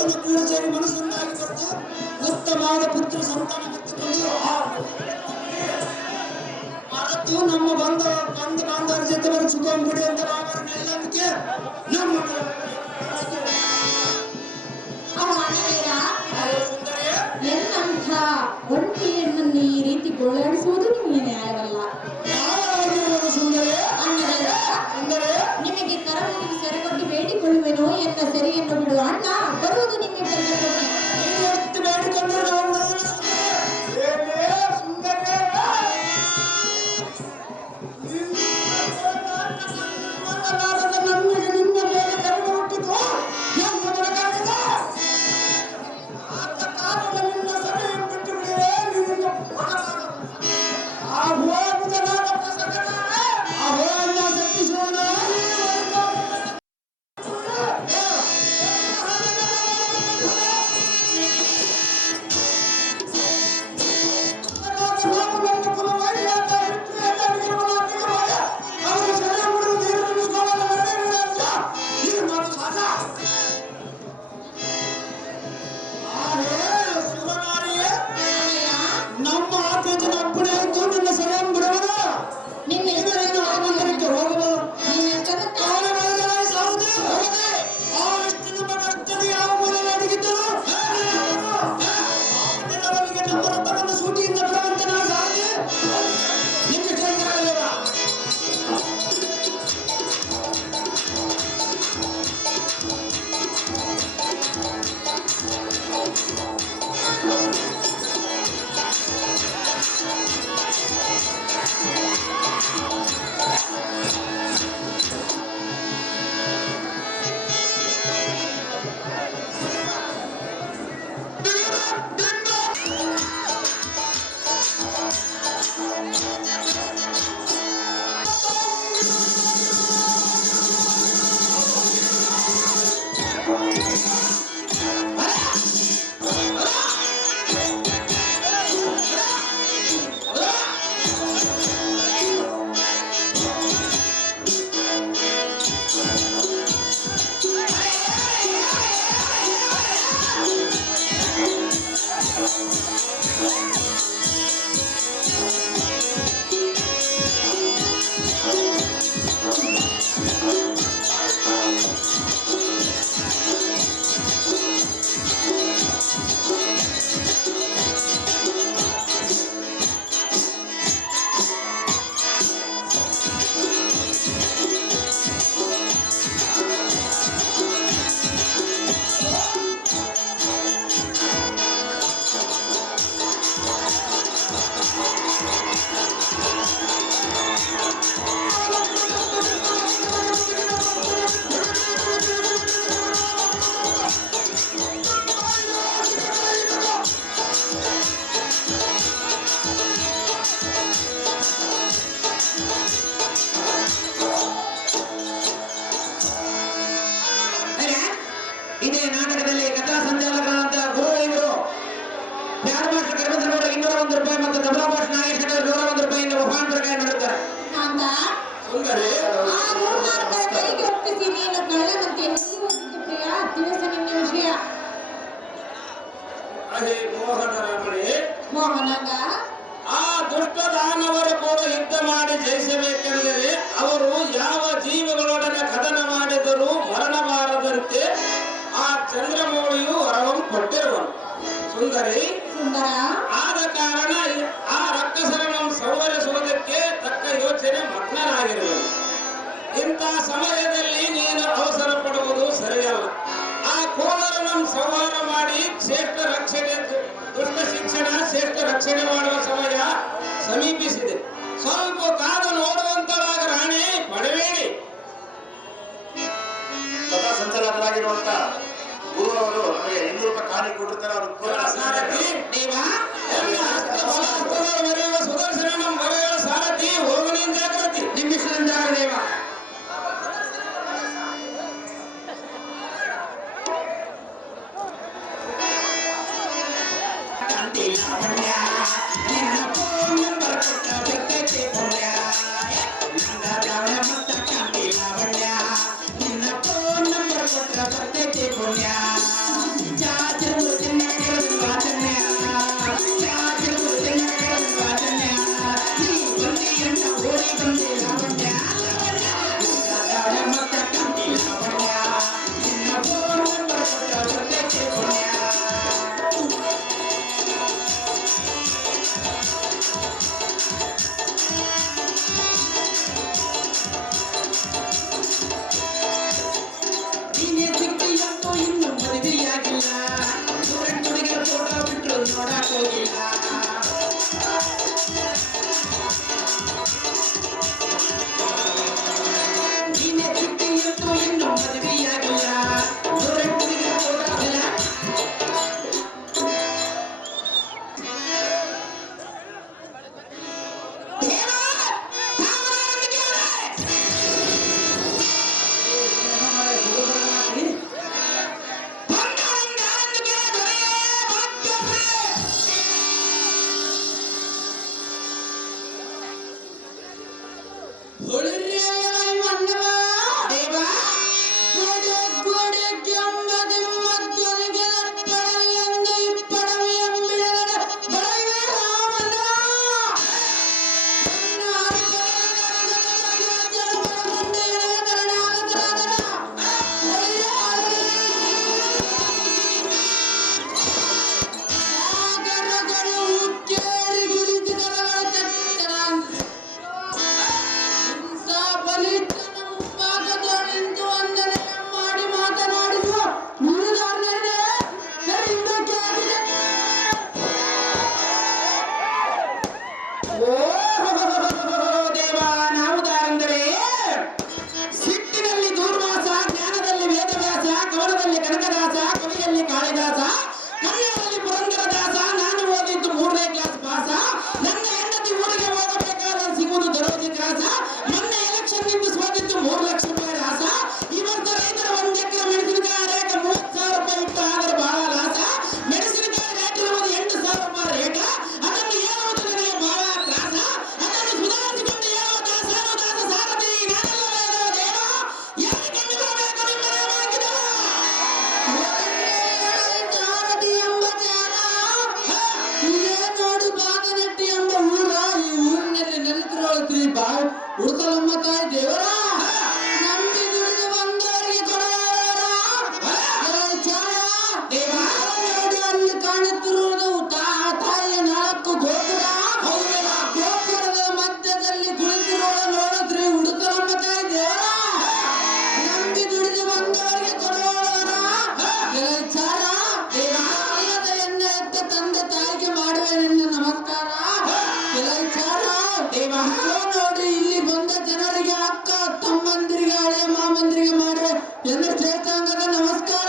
ಗಂಡನ ಕೂಡ ಸೇರಿ ಮನಸ್ಸನ್ನಾಗಿ ಕೊಟ್ಟು ಉತ್ತಮವಾದ ಪುತ್ರ ಸಂತಾನ ಕಟ್ಟಿಕೊಂಡು ಮರೆತು ನಮ್ಮ ಬಾಂಧವರ ಜೊತೆ ಬರೋ ಸುಖಂ ಪಡೆಯುವಂತ ರಾಮರನ್ನ ಎಲ್ಲದಕ್ಕೆ ನಮ್ಮ ಎನ್ನಂಥ ಒಂಟಿ ಹೆಣ್ಣನ್ನು ಈ ರೀತಿ ಗೋಳಾಡಿಸುವುದು ನಿಮಗೆ ನ್ಯಾಯವಲ್ಲ. ನಿಮಗೆ ಕರವನಿಗೆ ಸೆರೆಗೊಡ್ಡಿ ಬೇಡಿಕೊಳ್ಳುವೆನೋ ಎನ್ನ ಸೆರೆಯನ್ನು ಬಿಡು ಅಣ್ಣ, ಬರುವುದು ನಿಮ್ಮಿಬ್ಬರ ಮೋಹನಂಗ ಆ ದುಷ್ಟ ದಾನವರ ಕೂಡ ಯುದ್ಧ ಮಾಡಿ ಜಯಿಸಬೇಕೆಂದರೆ ಅವರು ಯಾವ ಜೀವಗಳೊಡನೆ ಕದನ ಮಾಡಿದರೂ ಮರಣಬಾರದಂತೆ ಆ ಚಂದ್ರಮೌಳಿಯು ವರವನ್ನು ಕೊಟ್ಟಿರುವನು. ಸುಂದರಿ ಆದ ಕಾರಣ ಆ ರಕ್ಕಸರನ್ನು ಸಂವರಿಸುವುದಕ್ಕೆ ತಕ್ಕ ಯೋಚನೆ ಮಗ್ನನಾಗಿರುವನು. ಇಂಥ ಸಮಯದಲ್ಲಿ ನೀನು ಅವಸರ ಪಡುವುದು ಸರಿಯಲ್ಲ. ಆ ಕೋಣರನ್ನು ಸಂಹಾರ ಮಾಡಿ ಶ್ರೇಷ್ಠ ರಕ್ಷಣೆ ದುಷ್ಟ ಶಿಕ್ಷಣ ಶ್ರೇಷ್ಠ ರಕ್ಷಣೆ ಮಾಡುವ ಸಮಯ ಸಮೀಪಿಸಿದೆ. ಸ್ವಲ್ಪ ಕಾದು ನೋಡುವಂತರಾಗ ರಾಣಿ ಪಡಬೇಡಿ. ಸದಾ ಸಂಚಲನರಾಗಿರುವಂತ ಗುರು ಅವರು ನಮಗೆ 200 ರೂಪಾಯಿ ಕಾಣಿ ಕೊಟ್ಟಿರ್ತಾರೆ. ಅವರು ಸುದರ್ಶನ ನಮ್ಮ ಬರೆಯುವ ಸಾರಥಿ ಹೋಗನಿಂದ ಜಾಗೃತಿ ನಿಮ್ಮಿಸಿದ ದೇವ ಕನ್ನಡದಲ್ಲಿ ಕಾಳಿದಾಸ, ಕನ್ನಡದಲ್ಲಿ ಪುರಂದರದಾಸ. ನಾನು ಓದಿದ್ದು 3ನೇ ಕ್ಲಾಸ್ ಪಾಸ. ನನ್ನ ಹೆಂಡತಿ ಊರಿಗೆ ಹೋಗಬೇಕಾದ್ರೆ ಸಿಗುವುದು ದರೋಜಿ ಕಾಸ. ಮೊನ್ನೆ ಎಲೆಕ್ಷನ್ ನಿಂತು ಸೋತಿದ್ದು 3 ಲಕ್ಷ ರೂಪಾಯಿ ರಾಸ. ಈ ವರ್ಷ ರೈತರ 1 ಎಕರೆ ಮೆಣಸಿನಕಾಯಿ ರೇಟ್ 30,000 ರೂಪಾಯಿ ಇತ್ತು, ಆದರೆ ಬಹಳ ಲಾಸ. ಮೆಣಸಿನಕಾಯಿ ರೇಟ್ ಇರುವುದು 8,000 ರೂಪಾಯಿ ರೇಟ. ಅದನ್ನು ಹೇಳುವುದು ನನಗೆ ಬಹಳ ತ್ರಾಸ. ಅದನ್ನು ಸುಧಾರಿಸಿಕೊಂಡು ಹೇಳುವ ದಾಸನು ದಾಸ ಸಾರಥಿ ನಾನಲ್ಲವೇ ದೇವ. ಎಲ್ಲಿ ಕಮ್ಮಿ ಬರಬೇಕು ನಿಮ್ಮ ನಾಮಾಂಕಿತ? ಜಾರದಿ ಎಂಬ ಜಾರ, ಇಲ್ಲೇ ನೋಡು ಬಾಗನಟ್ಟಿ ಎಂಬ ಊರ. ಈ ಊರಿನಲ್ಲಿ ನೆಲೆಸಿರುವ ಶ್ರೀ ಉಡುತಲಮ್ಮ ತಾಯಿ ದೇವರ ನಂಬಿ ದುಡಿದು ಬಂದವರಿಗೆ ಕೊಡುವವರ ಚಾರ ದೇವ. ನೋಡಿ ಅಲ್ಲಿ ಕಾಣುತ್ತಿರುವುದು ತಾಯಿಯ 4 ಗೋಪುರ. ಗೋಪುರದ ಮಧ್ಯದಲ್ಲಿ ಕುಳಿತಿರುವ ನೋಡು ಶ್ರೀ ಉಡುತಲಮ್ಮ ತಾಯಿ ದೇವರ ನಂಬಿ ದುಡಿದು ಬಂದವರಿಗೆ ಕೊಡುವವರ ಚಾರ ದೇವ. ಅಲ್ಲದ ಎನ್ನ ಎತ್ತ ತಂದೆ ತಾಯಿಗೆ ಮಾಡುವೆ ನಿನ್ನ ನಮಸ್ಕಾರ ಚಾರ ದೇವ. ನೋಡಿ ಇಲ್ಲಿ ಬಂದ ಜನರಿಗೆ ಅಕ್ಕ ತಮ್ಮಂದಿರಿಗೆ ಹಳೆಯ ಮಾಮಂದಿರಿಗೆ ಮಾಡುವೆ ಎನ್ನ ಶ್ರೇಷ್ಠಾಂಗದ ನಮಸ್ಕಾರ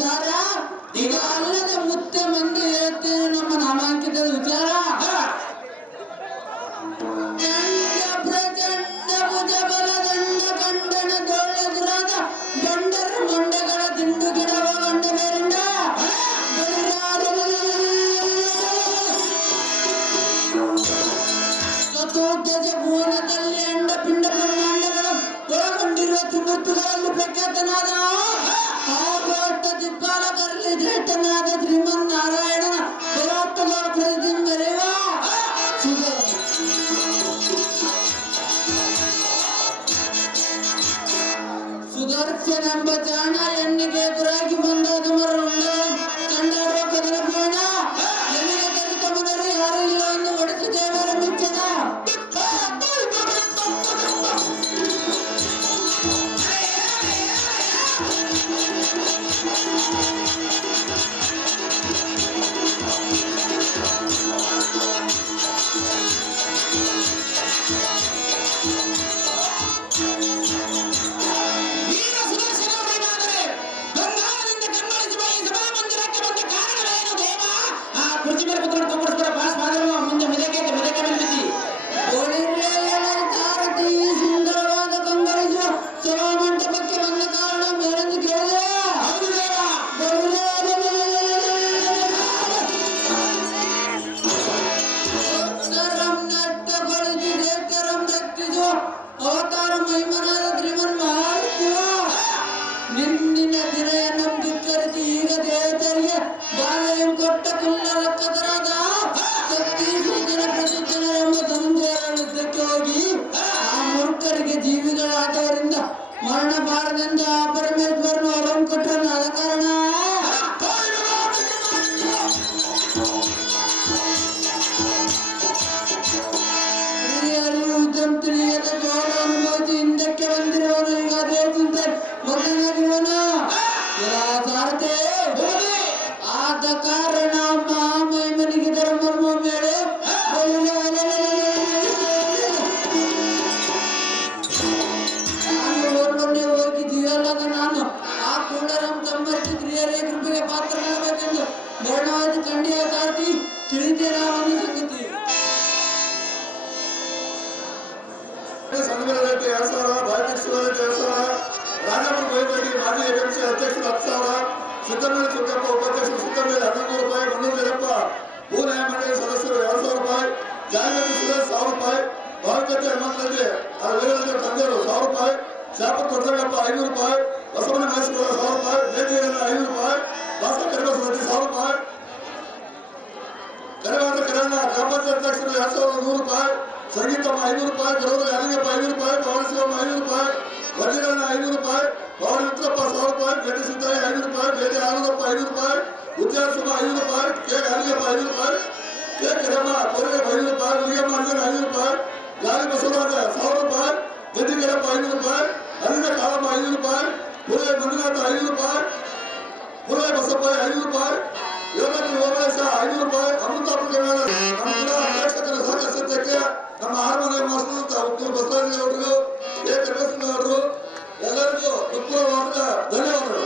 ಚಾರ. ಈಗ ಅಲ್ಲದ ಮುತ್ತೆ ಮಂದಿ ಹೇಳ್ತೇನೆ ನಮ್ಮ ನಾಮಾಂಕಿತ ವಿಚಾರ. ಚಂಡ ಪ್ರಚಂಡ ಭುಜ ಬಲ ದಂಡ ಕಂಡನ ದೊಳ್ಳೆದುರಾದ ಬಂಡರ ಮೊಂಡಗಳ ದಿಂಡು ಗಿಡವ ಗಂಡ ಬೇರಂಡ ಸತೋತ್ಯಜ ಭುವನದಲ್ಲಿ ಅಂಡ ಪಿಂಡ ಬ್ರಹ್ಮಾಂಡಗಳ ಒಳಗೊಂಡಿರುವ ತ್ರಿಮೂರ್ತಿಗಳಲ್ಲಿ ಪ್ರಖ್ಯಾತನಾದ ಆಗೋಟ ದಿಬ್ಬಾಲಕರಲ್ಲಿ ಶ್ರೇಷ್ಠನಾದ ಶ್ರೀಮನ್ನಾರಾಯಣನ ಪರಾತ್ಮಗಳ ಪ್ರತಿಮೆರೆವ ಸುದರ್ಶನೆಂಬ ಜಾಣ ಎಣ್ಣಿಗೆ ಎದುರಾಗಿ ಬಂದಾದ ಮರರುಂಡ ಕಂಡಾಡುವ ಕದನ ಬೇಡ. ಎಣ್ಣಿಗೆ ತರಿತ ಮನರು ಯಾರು ಇಲ್ಲ ಎಂದು ಒಡಿಸಿ ದೇವರ ಮೆಚ್ಚದ ವೀರ ಸುದರ್ಶನವರಾದರೆ ಬಂಗಾರದಿಂದ ಕನ್ನಡಿಸಿ ಬಳಿ ಸಭಾಮಂದಿರಕ್ಕೆ ಬಂದ ಕಾರಣವೇನು ದೇವ? ಆ ಕುರ್ಚಿ ಮೇಲೆ ಕುತ್ಕೊಂಡು ತಗೊಂಡಿಸ್ಬಿಡ ಪಾಸ್ ಮಾಡಿರುವ ಮುಂದೆ ಮೆದಕೆ ಮೇಲೆ ಬಿದ್ದಿ. ಸಾರಥಿ ಸುಂದರವಾದ ಕಂಗರಿಸುವ ಸಭಾ ಮಂಟಪಕ್ಕೆ ಬಂದ ಕಾರಣ ಬೇರೆಂದು ಕೇಳಿದೆ. ಹೌದು ದೇವ. ಉತ್ತರಂ ನಟ್ಟಗೊಳಿಸಿ ದೇವತರಂ ದಕ್ಕಿಸುವ ಅವತಾರ ಮಹಿಮನಾದ ಶ್ರೀಮನ್ ಮಹಾವಿಷ್ಣುವ ನಿನ್ನಿನ ದಿನಯ ನಂಬಿಕರಿಸಿ ಈಗ ದೇವತರಿಗೆ ಬಾಲೆಯಂ ಕೊಟ್ಟ ಕುಲ್ಲರ ಕದರಾದ ಶಕ್ತಿ ಸೂಚನ ಪ್ರಸಿದ್ಧನೆಂಬ ಧನುಂಜಯರ ಯುದ್ಧಕ್ಕೆ ಹೋಗಿ ಆ ಮೂರ್ಖರಿಗೆ ಜೀವಿಗಳಾದವರಿಂದ ಮರಣ ಬಾರದೆಂದ ಆ ಪರಮೇಶ್ವರನು ಅವರನ್ನು ಕೊಟ್ಟರನ್ನು ಆದ ಕಾರಣ ತಿಳಿಯದ ಜೋಳ ಅನುಭವಿಸಿ ಹಿಂದಕ್ಕೆ ಬಂದಿರುವನು ಈಗ ಅದೇ ಚಿಂತೆ ಮೊದಲನಾಗಿರುವನು ಸಾರಥಿ ಆದ ಕಾರಣ ಮಹಾಮಹಿಮನಿಗೆ ಧರ್ಮ ಮೇಲೆ ನಾನು ಓರ್ವನ್ನೇ ಹೋಗಿ ಜೀವಲ್ಲದ ನಾನು ಆ ಕೂಡರಂ ಸಂಬರ್ತಿ ಕ್ರಿಯರೇ ಕೃಪೆಗೆ ಪಾತ್ರನಾಗಬೇಕೆಂದು ವರ್ಣವಾದಿ ಖಂಡಿಯ ಸಾರಥಿ ತಿಳಿತೇನೆ ಅವನ ಸಂಗತಿ. ಸಂಘದ ರೇಟ್ 2,000, ಬಾಯ್ಮಿಕ್ಸ್ ರೇಟ್ 2,000, ರಾಜಾಪುರ ಗೋವಿಂದರೆಡ್ಡಿ ಮಾಜಿ ಎಪಿಎಂಸಿ ಅಧ್ಯಕ್ಷರು 10,000, ಸಿದ್ದಮನೆ ಸುಕ್ಕಪ್ಪ ಉಪಾಧ್ಯಕ್ಷರು ಸಿದ್ದಮನೆ 1100 ರೂಪಾಯಿ, ಮನ್ನೂರಪ್ಪ ಭೂ ನ್ಯಾಯ ಮಂಡಳಿ ಸದಸ್ಯರು 2,000 ರೂಪಾಯಿ, ಜಾಗೃತಿ ಸುರೇಶ್ 1,000 ರೂಪಾಯಿ, ಬಾವಿಕಟ್ಟೆ ಹನುಮಂತರೆಡ್ಡಿ ವೀರರಾಜ ತಂದೆಯವರು 1,000 ರೂಪಾಯಿ, ಶಾಪುರ ದೊಡ್ಡಗಪ್ಪ 500 ರೂಪಾಯಿ, ಬಸವನ ಮಹೇಶ್ವರ 1,000 ರೂಪಾಯಿ, ಬೇಟಿಯನ್ನ 500 ರೂಪಾಯಿ, ಭಾಸ್ಕರ್ ಕರಿಬಸ ರೆಡ್ಡಿ 1,000 ರೂಪಾಯಿ, ಕರಿವಾದ ಕರಣ್ಣ ಗ್ರಾಮ ಪಂಚಾಯತ್ ಅಧ್ಯಕ್ಷರು 2,100 ರೂಪಾಯಿ, ಸಂಗೀತಮ್ಮ 500 ರೂಪಾಯಿ, ಗೌರವ ಯಾದಗಿರಪ್ಪ 500 ರೂಪಾಯಿ, ಪವನಶಿವಮ್ಮ 500 ರೂಪಾಯಿ, ವಜ್ರಣ್ಣ 500 ರೂಪಾಯಿ, ಪವನ ಮಿತ್ರಪ್ಪ 1,000 ರೂಪಾಯಿ, ಬೇಟಿ ಸಿದ್ದಯ್ಯ 500 ರೂಪಾಯಿ, ಬೇಟಿ ಆನಂದಪ್ಪ 500 ರೂಪಾಯಿ, ಉದ್ಯಾನ ಸುಮ 500 ರೂಪಾಯಿ, ಕೆ ಗಾಲಿಗಪ್ಪ 500 ರೂಪಾಯಿ, ಕೆ ಕರಮ್ಮ ಕೋರಿಗ 500 ರೂಪಾಯಿ, ಮುನಿಗಮ್ಮ ಅರ್ಜುನ 500 ರೂಪಾಯಿ, ಗಾಲಿ ಬಸವರಾಜ 1,000 ರೂಪಾಯಿ, ಗದ್ದಿಗೆರಪ್ಪ 500 ರೂಪಾಯಿ, ಅರಿದ ಕಾಳಮ್ಮ 500 ರೂಪಾಯಿ, ಪುರೈ ಮಂಜುನಾಥ 500 ರೂಪಾಯಿ, ಪುರೈ ಬಸಪ್ಪ 500 ರೂಪಾಯಿ, ಯೋಗೇಂದ್ರ ಓಬಳೇಶ 500 ರೂಪಾಯಿ, ಅಮೃತಾಪುರ ನಮ್ಮ ಅಧ್ಯಕ್ಷರ ಸಹಕಾರ ಸತ್ಯಕ್ಕೆ ನಮ್ಮ ಹಾರ್ಮೋನಿಯಂ ಮಾಸ್ಟರ್ ಹುಕ್ಕೂರು ಬಸವರಾಜ ಗೌಡರು, ಎ ಕೃಷ್ಣ ಗೌಡರು ಎಲ್ಲರಿಗೂ ಹೃತ್ಪೂರ್ವಕ ಧನ್ಯವಾದಗಳು.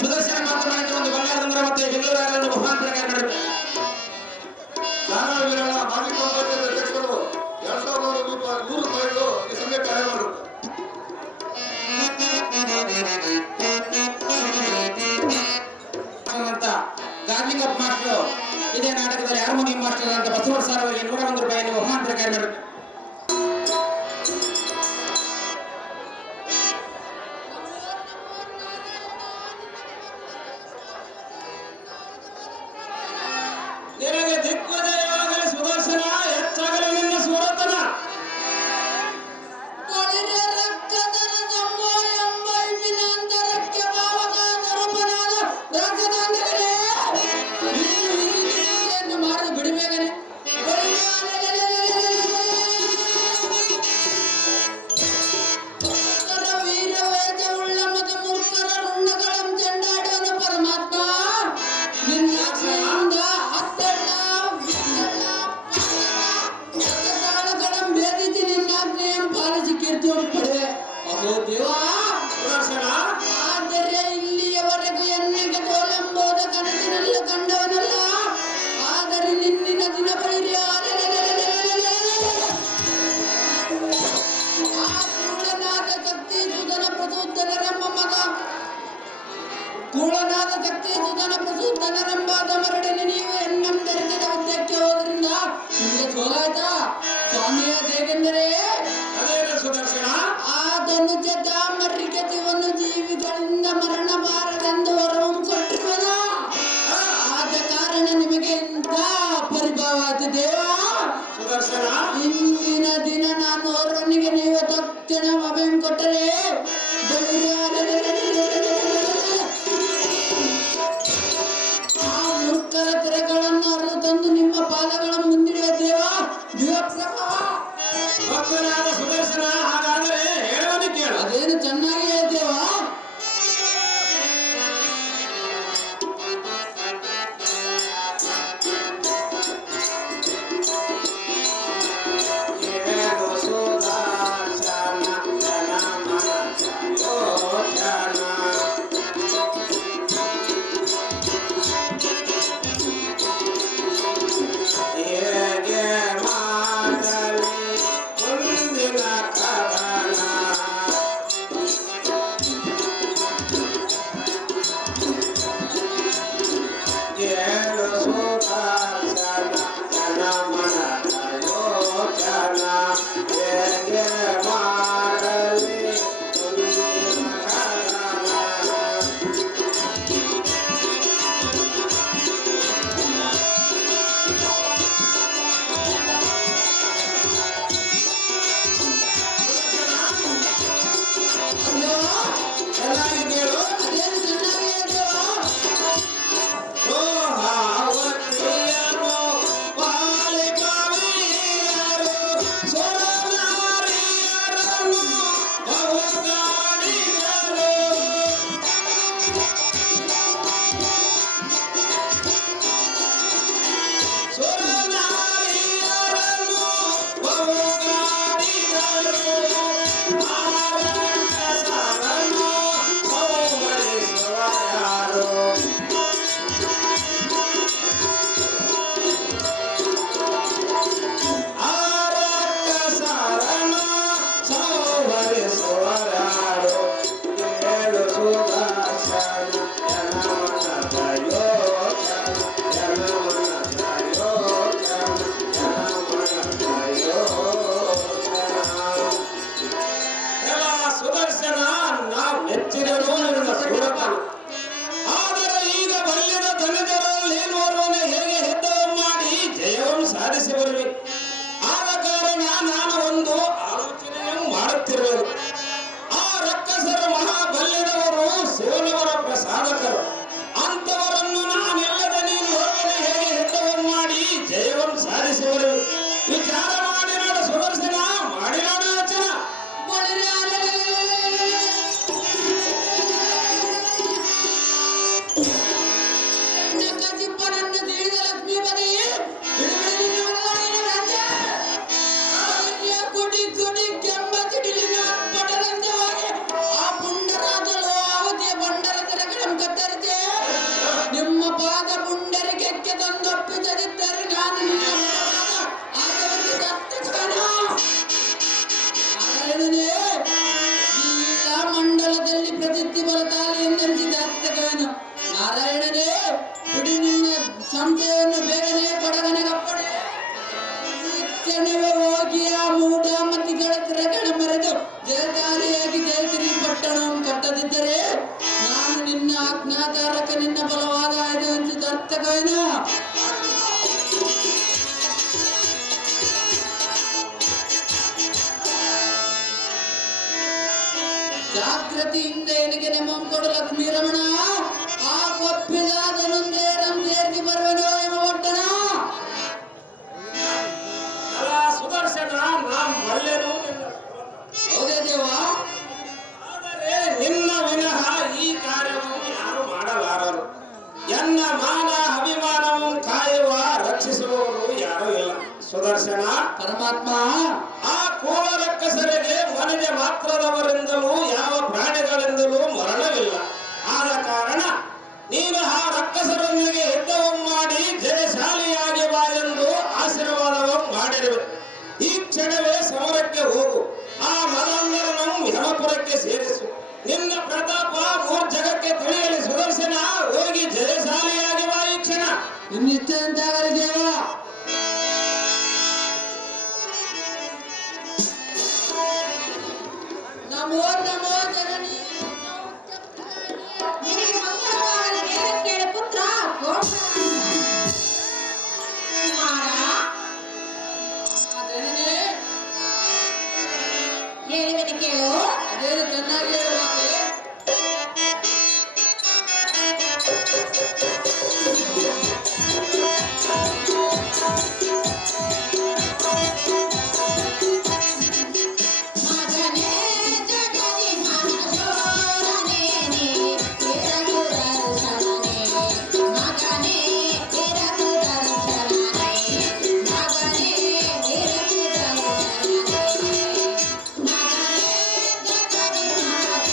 ಸುದರ್ಶನ ಮಾತನಾಡಿದ ಒಂದು ಬಂಗಾರದ ಮರ ಮತ್ತೆ ಬೆಂಗಳೂರು ಬಹುಮಾನ ಪ್ರಕಾರ ನಡೆಯುತ್ತೆ. ದಾನವೀರಣ್ಣ ಮಾಜಿ ಪಂಚಾಯತ್ ಅಧ್ಯಕ್ಷರು 2,100 ರೂಪಾಯಿಗಳು ಈ ಸಮಯಕ್ಕೆ ಕಾರ್ಯ ಮಾಡುತ್ತೆ. ಗಾರ್ಲಿಂಗಪ್ಪ ಮಾಸ್ಟರ್ ಇದೇ ನಾಟಕದಲ್ಲಿ ಹಾರ್ಮೋನಿಯಂ ಮಾಸ್ಟರ್ ಅಂತ ಬಸವರಾಜ ಸರ್ ಅವರಿಗೆ 101 ರೂಪಾಯಿಯನ್ನು ಬಹುಮಾನ ಪ್ರಕಾರ ನಡೆಯುತ್ತೆ. ನಿನಗೆ ದಿಗ್ವಿಜಯವಾಗಲಿ ಸುದರ್ಶನ, ಹೆಚ್ಚಾಗಲಿ ನಿನ್ನ ಸುರತನ. ಮಾಡಿದ ಬಿಡಿಬೇಕನೆ ವೀರವೇದವುಳ್ಳ ಮತ ಮೂರ್ಖರ ರುಂಡಗಳಂ ಚೆಂಡಾಡುವನು ಪರಮಾತ್ಮ. ನಿನ್ನ ಆಜ್ಞೆಯಿಂದ ಹತ್ತೆಳ್ಳ ವಿತ್ತಳ್ಳ ತಾಳಗಳಂ ಭೇದಿಸಿ ನಿನ್ನ ಆಜ್ಞೆಯನ್ನು ಪಾಲಿಸಿ ಕೀರ್ತಿ ಪಡೆ. ಅಹೋ ದೇವಾ ಸುದರ್ಶನ, ಆದರೆ ಇಲ್ಲಿಯವರೆಗೂ ಎನ್ನೆಗೆ ತೋಲೆಂಬುದ ಕನಸಿನಲ್ಲ ಕಂಡವನಲ್ಲ. ಆದರೆ ನಿನ್ನಿನ ದಿನ ಬಳಿರಿ ಆ ಕೂಳನಾದ ಶಕ್ತಿ ಸುಧನ ಪ್ರಸೂತನರೆಂಬ ಮಗ ಕೂಳನಾದ ಶಕ್ತಿ ಸುಧನ ಪ್ರಸೂತನರೆಂಬಾದ ಮರಡಿನ ನೀವು ಎನ್ನಂ ಧರಿಸಿದ ಉದ್ದಕ್ಕೆ ಹೋದ್ರಿಂದ ನಿಮಗೆ ಸೋಲಾಯ್ತಾ ಸ್ವಾಮಿಯ ಹೇಗೆಂದರೆ ಅದೇನು ಸುದರ್ಶನ? ಆದನು ಜದ ಮರ್ರಿಗೆತಿವನ್ನು ಜೀವಿಗಳಿಂದ ಮರಣ ಬಾರದೆಂದು ವರವನ್ನು ಕೊಟ್ಟಿರುವನ. ಆದ ಕಾರಣ ನಿಮಗೆ ಇಂಥ ಪರಿಭಾವ ಆಯ್ತು ದೇವ. ಸುದರ್ಶನ, ಇಂದಿನ ದಿನ ನಾನು ಅವರೊಂದಿಗೆ ನೀವು ತಕ್ಷಣ ಅಭಯ ಕೊಟ್ಟರೆ ಆ ಮೂರ್ಖರ ತೆರೆಗಳನ್ನು ಅರಿದು ತಂದು ನಿಮ್ಮ ಪಾದಗಳ ಮುಂದಿಡುವ ದೇವ. ದಿವಪ್ರಭಾವ ಭಕ್ತನಾದ ಸುದರ್ಶನ, ಹಾಗಾದರೆ ಹೇಳುವನು ಕೇಳು. ಅದೇನು ಚೆನ್ನಾಗಿ ಹೇಳ್ತೇವಾ? ಕೇಳು ಸುದರ್ಶನ, ಜನ ಮನ ಯೋಚನ. ತಕ್ಷಣವೇ ಹೋಗಿ ಆ ಮೂಢ ಮತಿಗಳ ತಿರಗಳ ಮರೆದು ಜಯಕಾಲಿಯಾಗಿ ಜಯಗಿರಿ ಪಟ್ಟಣವನ್ನು ಕಟ್ಟದಿದ್ದರೆ ನಾನು ನಿನ್ನ ಆಜ್ಞಾಧಾರಕ ನಿನ್ನ ಬಲವಾದ ಆಯ್ದು ಅಂತ ಅರ್ಥವೇನ? ಜಾಗೃತಿಯಿಂದ ಎನಗೆ ನೆಮ್ಮಂ ಕೊಡು ಲಕ್ಷ್ಮೀ ರಮಣ. ಆ ಕೊಪ್ಪಿದಾದನೊಂದೇ ಸೇರ್ತಿ ಬರುವೆನೋ ಎಂಬ ಒಟ್ಟಣ. ಸುದರ್ಶನ ಮಲ್ಲೆನು ಹೌದೇ ದೇವ? ಆದರೆ ನಿನ್ನ ವಿನಃ ಈ ಕಾರ್ಯವನ್ನು ಯಾರು ಮಾಡಲಾರರು. ಎನ್ನ ಮಾನ ಅಭಿಮಾನವನ್ನು ಕಾಯುವ ರಕ್ಷಿಸುವವರು ಯಾರೂ ಇಲ್ಲ. ಸುದರ್ಶನ ಪರಮಾತ್ಮ, ಆ ಕೋಲ ರಕ್ಕಸರಿಗೆ ಮನೆಗೆ ಮಾತ್ರದವರಿಂದಲೂ ಯಾವ ಪ್ರಾಣಿಗಳಿಂದಲೂ ಮರಣವಿಲ್ಲ. ಆದ ಕಾರಣ ನೀನು ಆ ರಕ್ಕಸರೊಂದಿಗೆ ಯುದ್ಧವನ್ನು ಮಾಡಿ ಜಯಶಾಲಿಯಾಗಿ ಬಾ ಎಂದು ಆಶೀರ್ವಾದವನ್ನು ಮಾಡಿರುವೆ. ಈ ಕ್ಷಣವೇ ಸಮರಕ್ಕೆ ಹೋಗು. ಆ ಮದಂಗರನ್ನು ಯಮಪುರಕ್ಕೆ ಸೇರಿಸು. ನಿನ್ನ ಪ್ರತಾಪ ಜಗಕ್ಕೆ ತಿಳಿಯಲಿ. ಸುದರ್ಶನ, ಹೋಗಿ ಜಯಶಾಲಿಯಾಗಿ ಬಾ ಈ ಕ್ಷಣ. ನಿನ್ನಿಷ್ಟಂತಾಗಲಿ ದೇವ. ನಮೋ ನಮೋ ಜನನಿ. ನಿನಗೆ ಮಂಗಳವಾಗಲಿ ಕೇಳು ಪುತ್ರ. ಜನನಿ ಹೇಳುವೆನು ಕೇಳು. ಅದೇನು ಚೆನ್ನಾಗಿ ಹೇಳುವಾಗೆ. ಮಗನೇ ಜಗದಿ ಮನಸೋರನೇ ಇರಲು ದರ್ಶನನೇ. ಮಗನೇ ಇರಲು ದರ್ಶನನೇ. ಮಗನೇ ಇರಲು ದರ್ಶನನೇ. ಮಗನೇ ಜಗದಿ ಮನಸೋರನೇ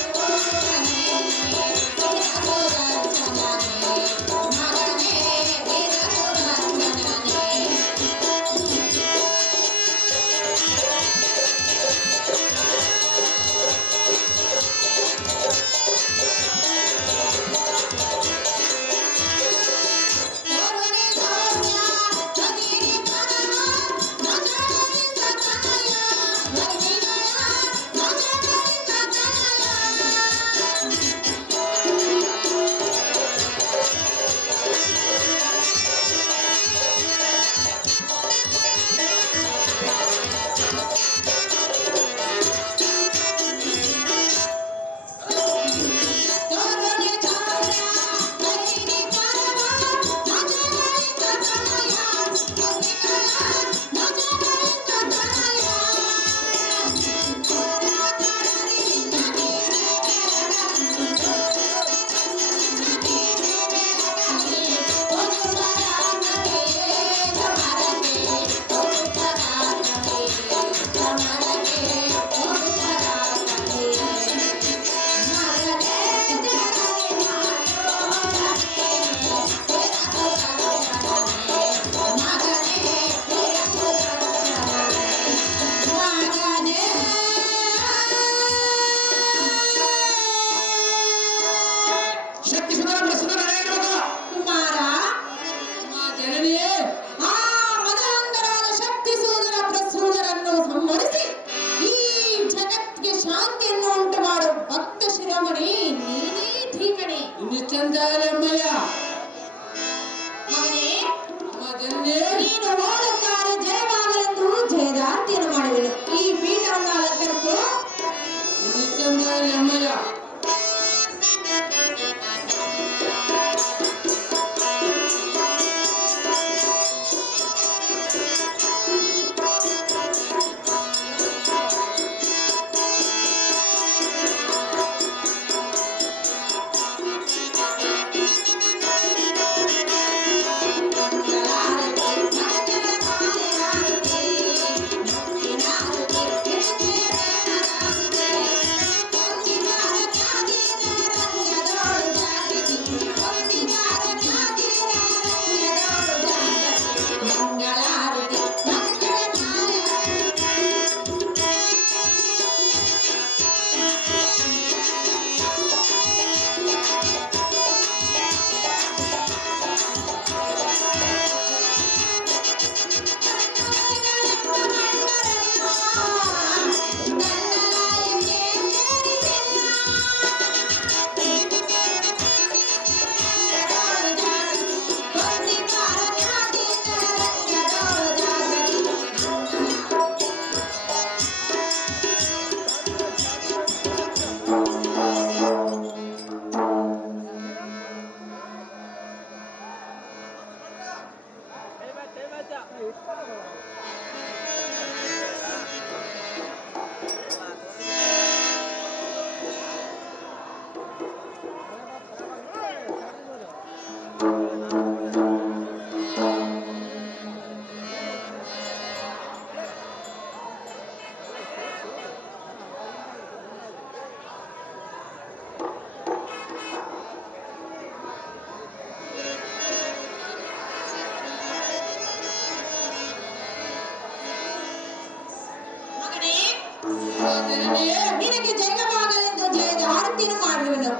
ನಿನಗೆ ಜಯವಾಗಲೆಂದು ಜಯದ ಆರತಿಯನ್ನು ಮಾಡುವನು.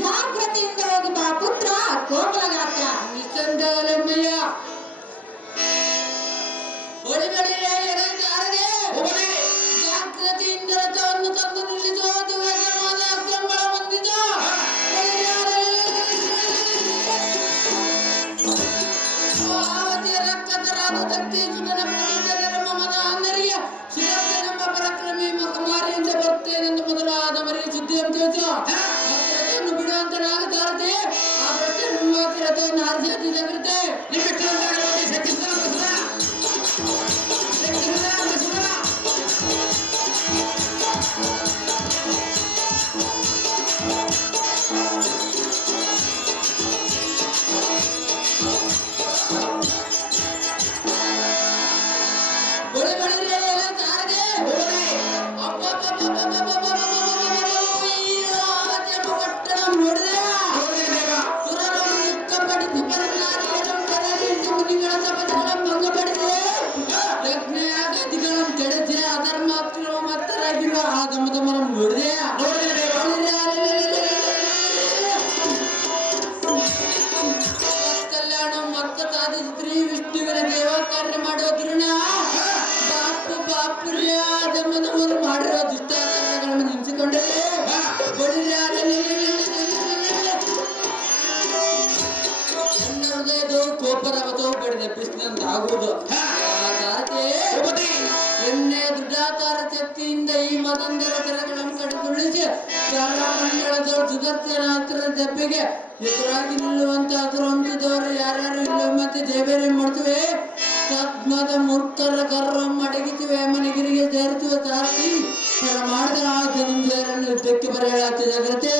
ಜಾಗ್ರತೆಯಿಂದ ಹೋಗಿ ಬಾ ಪುತ್ರ ಕೋಮಲ ಗಾತ್ರ. ನಿಶ್ಚಂದವಲೆಮ್ಮಯ್ಯ ಜಾಗೃತಿಯಿಂದ ರಥವನ್ನು ತಂದು ನಿಲ್ಲಿಸುವ ದಿವ್ಯವಾದ ಅಕ್ಷಂಬಳ ಹೊಂದಿದ ಆವತಿಯ ರಕ್ಕತರಾದ ಶಕ್ತಿ ಸುಧನ ಮಮದ ಅನ್ನರಿಯ ಶಿರನೆಂಬ ಪರಕ್ರಮಿ ಕುಮಾರಿಯಿಂದ ಬರ್ತೇನೆಂದು ಮೊದಲಾದ ಮರಿಗೆ ಸುದ್ದಿಯನ್ನು ತಿಳಿಸು. ರಥವನ್ನು ಬಿಡುವಂತ ನಾಗತಾರತೆ ಆ ಪ್ರಶ್ನೆ ರಥವನ್ನು ಆರಿಸಿ ಜಾಗ್ರತೆ ಆಗುವುದು. ಎಣ್ಣೆ ದೃಢಾತಾರ ಶಕ್ತಿಯಿಂದ ಈ ಮದಂದರ ತೆರಗಳನ್ನು ಕಡಿದುಳಿಸಿ ಮಂಡಳದ ಸುದರ್ಶನ ಹತ್ತಿರದ ದೆಬ್ಬೆಗೆ ಎದುರಾಗಿ ನಿಲ್ಲುವಂತ ಹಸಿರುವಂತಿದವರು ಯಾರ್ಯಾರು ಇಲ್ಲ ಮತ್ತೆ ಜಯಬೇರೆ ಮಾಡ್ತವೆ. ಸದ್ಮದ ಮೂರ್ಖರ ಕರ್ರನ್ನು ಅಡಗಿಸುವೆ ಮನೆಗಿರಿಗೆ ಸೇರಿಸುವ ಸಾರ್ಥಿ ಮಾಡಿದ ಆ ಜನರನ್ನು ಯುದ್ಧಕ್ಕೆ ಬರೆಯಲಾಗ್ತದೆ. ಜಾಗ್ರತೆ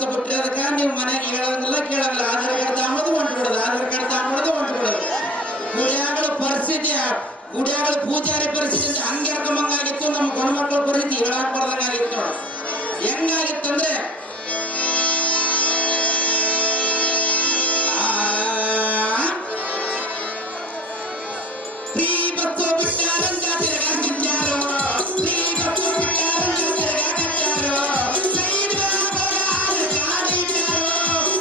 ಬಸ್ ಬಿಟ್ರೆ ಅದಕ್ಕೆ ನೀವು ಮನೆಗೆ ಹೇಳಂಗಿಲ್ಲ ಕೇಳಂಗಿಲ್ಲ. ಆಧಾರ್ ಕಾರ್ಡ್ ತಗೊಂಡು ಹೊಂಟು ಬಿಡೋದು, ಆಧಾರ್ ಕಾರ್ಡ್ ತಗೊಂಡು ಹೊಂಟು ಬಿಡೋದು. ಗುಡಿಯಾಗಳ ಪರಿಸ್ಥಿತಿ, ಗುಡಿಯಾಗಳ ಪೂಜಾರಿ ಪರಿಸ್ಥಿತಿ ಹಂಗಿರ್ಕೊಂಬಂಗಾಗಿತ್ತು. ನಮ್ಮ ಗಂಡ್ಮಕ್ಳ ಪರಿಸ್ಥಿತಿ ಹೇಳಕ್ ಬರ್ದಂಗಾಗಿತ್ತು ನೋಡಿ. ಹೆಂಗಾಗಿತ್ತಂದ್ರೆ ಫ್ರೀ ಬಸ್ಸು ಬಿಟ್ಟಾರಂತ ತಿರ್ಗಾಕತ್ತಾರೋ, ಫ್ರೀ ಬಸ್ಸು ಬಿಟ್ಟಾರಂತ ತಿರ್ಗಾಕತ್ತಾರೋ, ಸೈಡ್ ಆಧಾರ್ ಕಾರ್ಡ್ ಇಟ್ಟಾರೋ,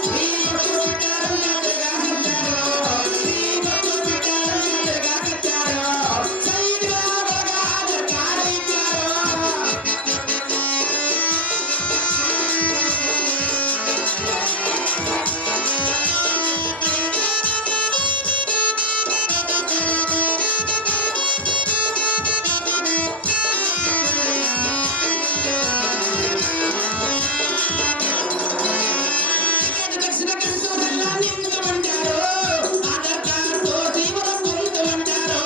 ಫ್ರೀ ಬಸ್ಸು ಬಿಟ್ಟಾರಂತ ತಿರ್ಗಾಕತ್ತಾರೋ, ಫ್ರೀ ಬಸ್ಸು ಬಿಟ್ಟಾರಂತ ತಿರ್ಗಾಕತ್ತಾರೋ, ಸೈಡ್ ಆಧಾರ್ ಕಾರ್ಡ್ ಇಟ್ಟಾರೋ. ದಕ್ಷಿಣ ಕನ್ನಡದಲ್ಲ ನಿಂತು ಬಂದಾರೋ, ಆಧಾರ್ ಕಾರ್ಡ್ ತೋರಿಸಿ ಇವರ ಕುಂತು ಬಂದಾರೋ.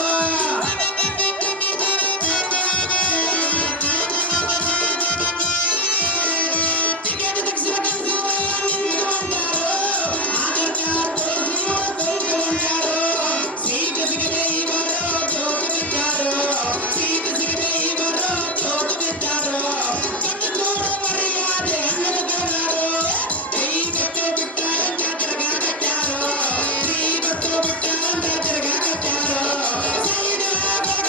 ಟಿಕೆಟ್ ದಕ್ಷಿಣ ಕನ್ನಡದಲ್ಲ ನಿಂತು ಬಂದಾರೋ, ಆಧಾರ್ ಕಾರ್ಡ್ ತೋರಿಸಿ ಇವರ ಕುಂತು ಬಂದಾರೋ. ಸೀಟ್ ಸಿಗದೆ ಇವರು ಜೋತು ಬಿದ್ದಾರೋ, ಸೀಟ್ ಸಿಗದೆ ಇವರು ಜೋತು ಬಿದ್ದಾರೋ. ಕಣ್ಣು ನೋಡ ಮರ್ಯಾದೆ ಹಣ್ಣದ ಕಣ್ಣಾರೋ, ಕೈ ಬತ್ತು ಬಿಟ್ಟಾರಂತ ತಿರ್ಗಾಕತ್ತಾರೋ, ಫ್ರೀ ಬತ್ತು ಬಿಟ್ಟಾರಂತ ತಿರ್ಗಾಕತ್ತಾರೋ, ಸೈಡ್ ಆಧಾರ್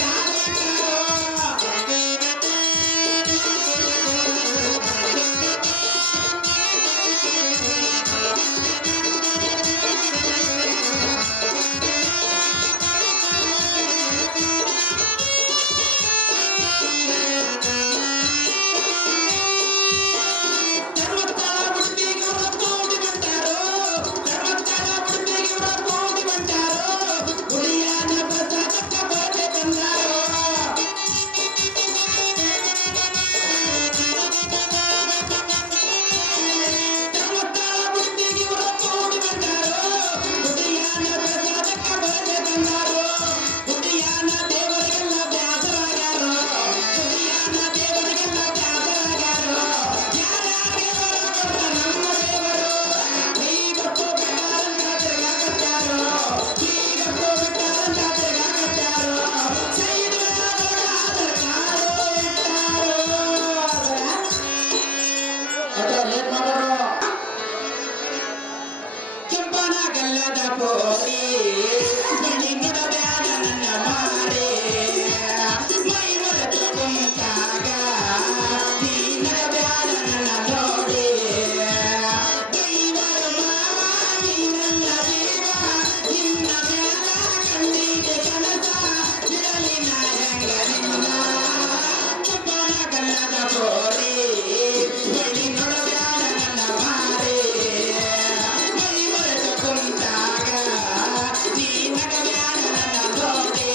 ಕಾರ್ಡ್ ಇಟ್ಟಾರೋ. ಧರ್ಮಸ್ಥಳ ಉಡುಪಿಗೆ ಇವರ ಕೂಡಿ ಬಂದಾರೋ, ಧರ್ಮಸ್ಥಳ ಉಡುಪಿಗೆ ಇವರ ಕೂಡಿ ಬಂದಾರೋ, ಗುಡಿಯಾನ ಪ್ರಸಾದಕ್ಕ ಬೋಧೆ ತಂದಾರೋ. ಧರ್ಮಸ್ಥಳ ಉಡುಪಿಗೆ ಇವರ ಕೂಡಿ ಬಂದಾರೋ, ಗುಡಿಯಾನ ಪ್ರಸಾದಕ್ಕ ಬೋಧೆ ತಂದಾರೋ. ಗುಡಿಯಾನ ದೇವರಿಗೆಲ್ಲ ಬ್ಯಾಸರಾಗ್ಯಾರೋ, ಗುಡಿಯಾನ ದೇವರಿಗೆಲ್ಲ ಬ್ಯಾಸರಾಗ್ಯಾರೋ. ಯಾರ್ಯಾರಿಗೆ ಬರಕೊಟ್ಟ ನಮ್ಮ ದೇವರು, ಫ್ರೀ ಬಸ್ಸು ಬಿಟ್ಟಾರಂತ ತಿರ್ಗಾಕತ್ತಾರೋ, ಫ್ರೀ ಬಸ್ಸು ಬಿಟ್ಟಾರಂತ ತಿರ್ಗಾಕತ್ತಾರೋ, ಸೈಡ್ ಆಧಾರ್ ಕಾರ್ಡ್ ಇಟ್ಟಾರೋ. ಲೇಟ್ ಮಾಡೋರು. ಕೆಂಪನ ಗಲ್ಲದ ಪೋರಿ ಬಳಿ ನುಡಬ್ಯಾಡ ನನ್ನ ಮಾರೆ, ಮೈ ಮರೆತು ಕುಂತಾಗ ನೀ ನಡಬ್ಯಾಡ ನನ್ನ ನೋಡಿ. ದೈವರ ಮಾವ ನೀ ನನ್ನ ಜೀವ, ನಿನ್ನ ಮ್ಯಾಲ ಕಣ್ಣಿಗೆ ಕನಸ, ಬಿಡಲಿ ನಾ ಹೆಂಗ ನಿನ್ನ. ಕೆಂಪನ ಗಲ್ಲದ ಪೋರಿ ಬಳಿ ನುಡಬ್ಯಾಡ ನನ್ನ ಮಾರೆ, ಮೈ ಮರೆತು ಕುಂತಾಗ ನೀ ನಡಬ್ಯಾಡ ನನ್ನ ನೋಡಿ.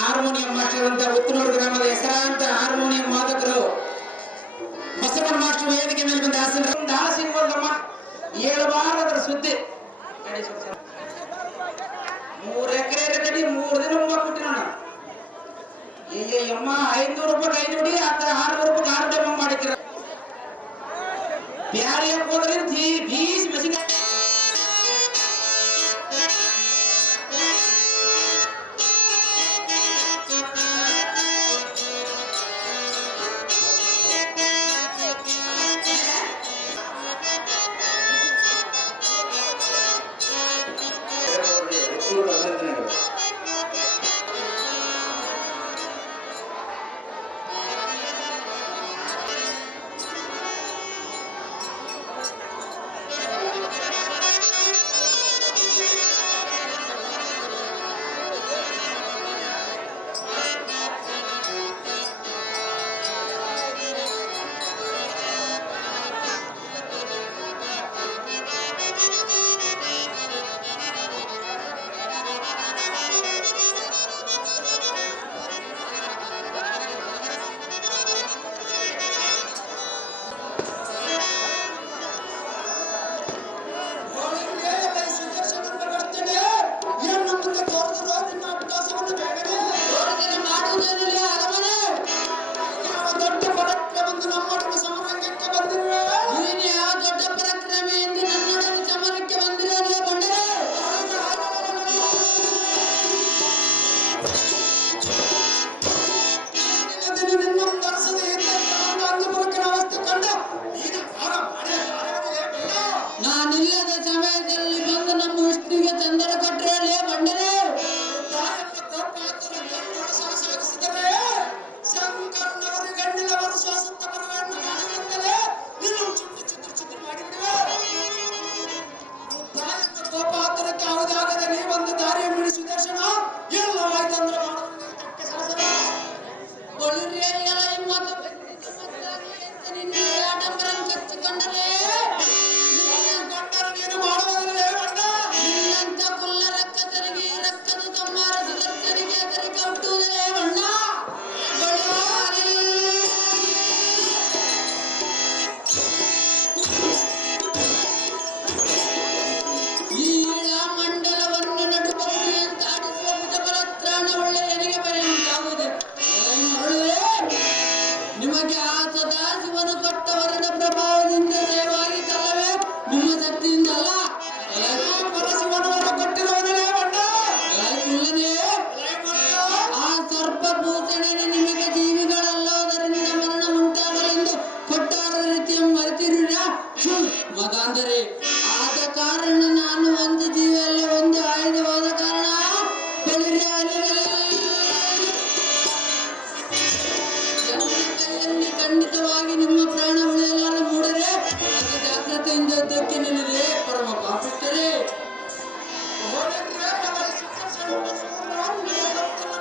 ಹಾರ್ಮೋನಿಯಂ ಮಾಸ್ಟರ್ ಅಂತ ಉತ್ತನೂರು ಗ್ರಾಮದ ಹೆಸರಾಂತ ಹಾರ್ಮೋನಿಯಂ ವಾದಕರು ಬಸವಣ್ಣ ಮಾಸ್ಟರ್ ವೇದಿಕೆ ಮೇಲೆ ಬಂದ ಹಾಸಿಂಗಮ್ಮ ಹೇಳಬಾರದ್ರ ಸುದ್ದಿ. 3 ಎಕರೆ ತಡಿ 3 ದಿನ ಹೋಗ್ಬಿಟ್ಟಿ ನಾನು. ಅಮ್ಮ 500 ರೂಪಾಯಿ 5 ಹೊಡಿ, 600 ರೂಪಾಯಿ 6 ಡಬ್ಬ ಮಾಡಿಕ್ಕಿರ. ಬ್ಯಾರೆ ಹೋದ್ರೆ ಬೀಸ್ ಮೆಸಿಗೆ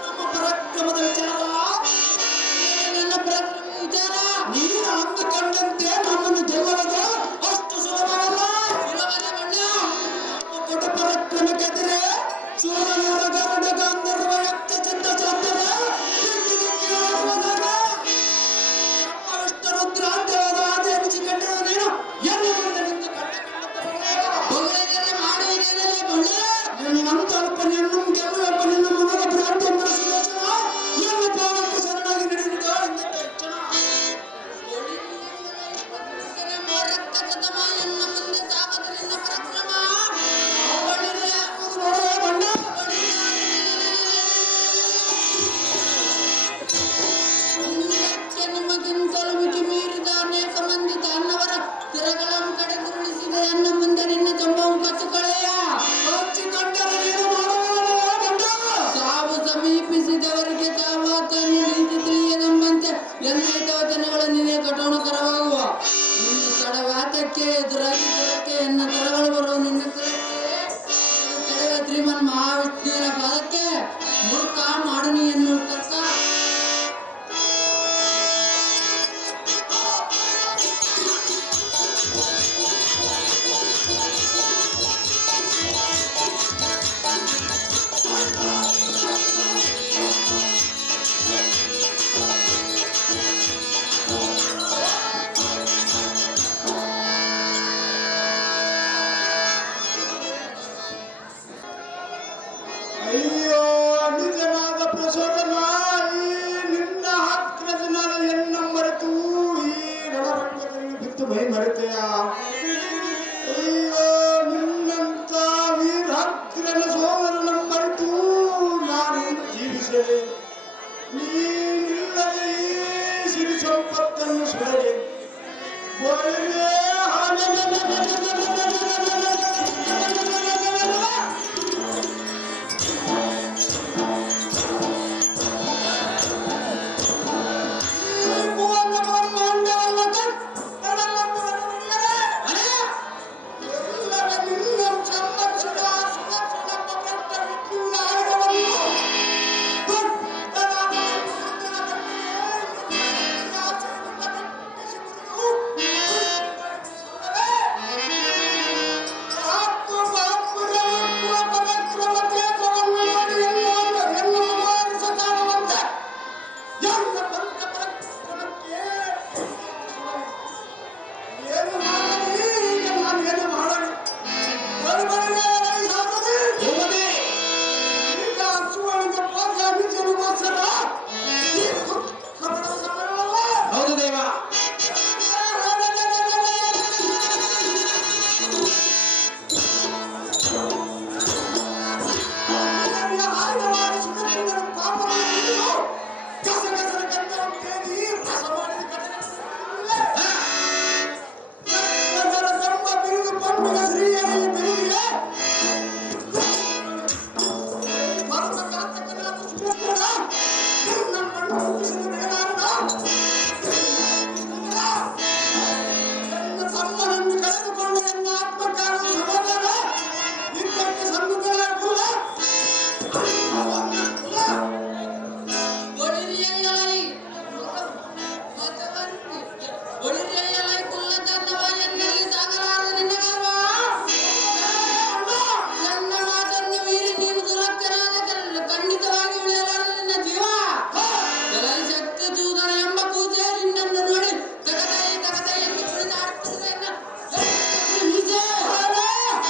ನಮ್ಮ ಪರಾಕ್ರಮದ ವಿಚಾರ ನನ್ನ ಪರಾಕ್ರಮ ವಿಚಾರ ನೀನು ಅಂದುಕೊಂಡಂತೆ ನಮ್ಮನ್ನು ಗೆಲ್ಲುವುದು ಅಷ್ಟು ಸುಲಭವಲ್ಲ. ಸುಲಭದ ಬಣ್ಣ ನಮ್ಮ ಕೊಟ್ಟ ಪರಾಕ್ರಮಕ್ಕೆದಿರೆ ಶೂರನಾದ ಗರುಡ ಗಾಂಧರ್ವ ಯಕ್ಷ ಚಿತ್ತ ಚಾಂದರ ನಮ್ಮ ವಿಷ್ಣುರುದ್ರಾಂತ್ಯವಾದ ಆದೇಶಿಸಿಕೊಂಡಿರುವ ನೀನು ಎನ್ನುವುದರಿಂದ ನಿಂತು ಬೊಗಳೆಗೆಲ್ಲ ಮಾಡುವುದೇನಲ್ಲ ಬಣ್ಣ ನಿನ್ನಂತ ಅಲ್ಪನೆಯನ್ನು ಗೆಲ್ಲುವಪ್ಪ ನಿನ್ನ ಮನದ ಭ್ರಾಂತಿ ಮನಸ್ಸಿನ ಎಲ್ಲ ಪಾವಕ್ಕೆ ಶರಣಾಗಿ ನಡೆಯುವುದು ಇಂದಕ್ಕೆ ಹೆಚ್ಚಣ. ರಕ್ತಕತಮ ಎನ್ನ ಮುಂದೆ ಸಾಗದು ನಿನ್ನ ಪರಾಕ್ರಮ ನೋಡುವ ಬಣ್ಣ ನಿನ್ನಕ್ಕೆ ನಿಮಗಿಂತಲೂ ಮಿತಿ ಮೀರಿದ ಅನೇಕ ಮಂದಿ ತನ್ನವರ ಸ್ಥಿರಗಳನ್ನು ಕಡೆದುರುಳಿಸಿದೆ ಎನ್ನ ಮುಂದೆ ನಿನ್ನ ತಂಬವು ಕಚ್ಚುಕಳೆಯ ಹಚ್ಚಿಕೊಂಡರೆ ನೀನು ಮಾಡುವುದಲ್ಲ ಬಣ್ಣ. ಸಾವು ಸಮೀಪಿಸಿದವರಿಗೆ ತಾವಾತನ್ನು ನೀತಿ ತಿಳಿಯದೆಂಬಂತೆ ಎಲ್ಲೈತವ ಜನಗಳ ನೀನೇ ಕಟೋಣಕರವಾಗುವ ನಿನ್ನ ತಡವಾತಕ್ಕೆ ಎದುರಾಗಿ ದೊರಕ್ಕೆ ಎನ್ನ ತರಗಳು ಬರುವ ನಿನ್ನ ತಡೆವ ಶ್ರೀಮನ್ ಮಹಾವಿಷ್ಣುವಿನ ಪಾದಕ್ಕೆ ಮೂರ್ಖ ಮಾಡುನಿ ಎನ್ನುವ ತರ್ಕ ಅಯ್ಯೋ ನಿಜನಾದ ಪ್ರಚೋದನ ಈ ನಿನ್ನ ಹತ್ರಜನಾದ ಎನ್ನ ಮರೆತು ಈ ರಣರಂಗದಲ್ಲಿ ಬಿದ್ದು ಮೈ ಮರೆತೆಯ ಅಯ್ಯೋ ನಿನ್ನಂತ ವೀರಹತ್ರನ ಸೋದರನ ಮರೆತು ನಾನು ಜೀವಿಸದೆ ನೀನಿಲ್ಲದೆ ಈ ಸಿರಿ ಸಂಪತ್ತನ್ನು ಸುಡದೆ ಒಳಗೆ ಹೌದು ದೇವ. ಕಳೆದುಕೊಂಡು ಎನ್ನ ಆತ್ಮಕಾರಣ ಸಮಾಧಾನ ಇದ್ದಕ್ಕೆ ಸಂದುಗಳಾಗುಲ್ಲ ಒಳಿರಿಯಲ್ಲೈ ಒಳಿರಿಯಲ್ಲೈ ಕುಲ್ಲ ತನ್ನವ ಎನ್ನಲ್ಲಿ ಸಾಗಲಾರ ನಿನ್ನ ಗರ್ವ ನನ್ನ ಮಾತನ್ನು ಮೀರಿ ನೀನು ದುರಕ್ಕನಾದ ಖಂಡಿತವಾಗಿ ಉಳಿಯಲಾರ ನಿನ್ನ ಜೀವ ಎಲೈ ಶಕ್ತಿ ಚೂದನ ಎಂಬ ಕೂಸೆ ನಿನ್ನನ್ನು ನೋಡಿ ತಗದೈ ಎಂದು ಕುಣಿದಾಡುತ್ತಿರುವೆ ಎನ್ನ ಮೀಸೆ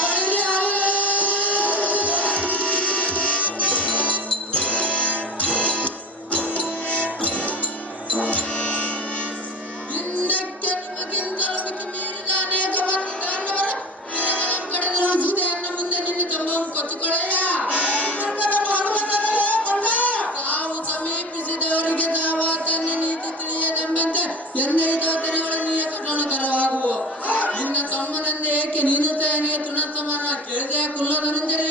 ಒಳಿರಿ ಹಿಂದಕ್ಕೆ ನಿಮಗಿಂತಲೂ ಮಿತಿ ಮೀರಿದ ಅನೇಕ ಮಂದಿ ದಾನವರ ಸ್ಥಿರಗಳನ್ನು ಕಡೆದುರುಳಿಸಿದೆ ಎನ್ನ ಮುಂದೆ ನಿನ್ನ ತಂಬವು ಕೊಚ್ಚುಕೊಳೆಯ ತಾವು ಸಮೀಪಿಸಿದವರಿಗೆ ತಾವಾತನ್ನೇ ನೀತಿ ತಿಳಿಯದೆಂಬಂತೆ ಎನ್ನೈದವ ತೆರೆಗಳ ನೀಯ ಕಟೋಣಕರವಾಗುವು ನಿನ್ನ ತಮ್ಮನಂದೆ ಏಕೆ ನೀನು ತಯನಿಗೆ ತೃಣಸಮಾನ ಕೇಳಿದೆ ಕುಲ್ಲದನುಂಜರೇ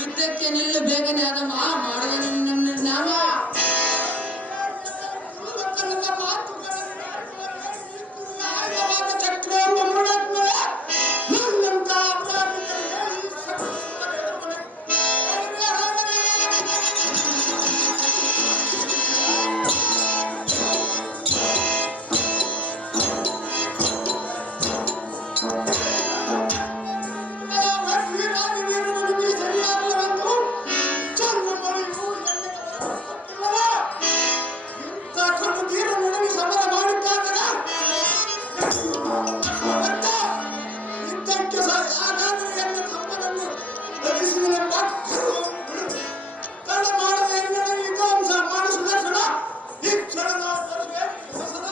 ಯುದ್ಧಕ್ಕೆ ನಿಲ್ಲು ಬೇಗನೆ ಅದಮ್ಮ ಮಾಡುವನು ನಿನ್ನ ನಾಮ ಚಕ್ರ ತಡ ಮಾಡದೆ ಎನ್ನಡೆ ವಿದ್ವಾಂಸ ಮಾಡು ಸುದರ್ಶನ ಈ ಕ್ಷಣದ ಸ್ಪರ್ಶೆ ಹೊಸದನ.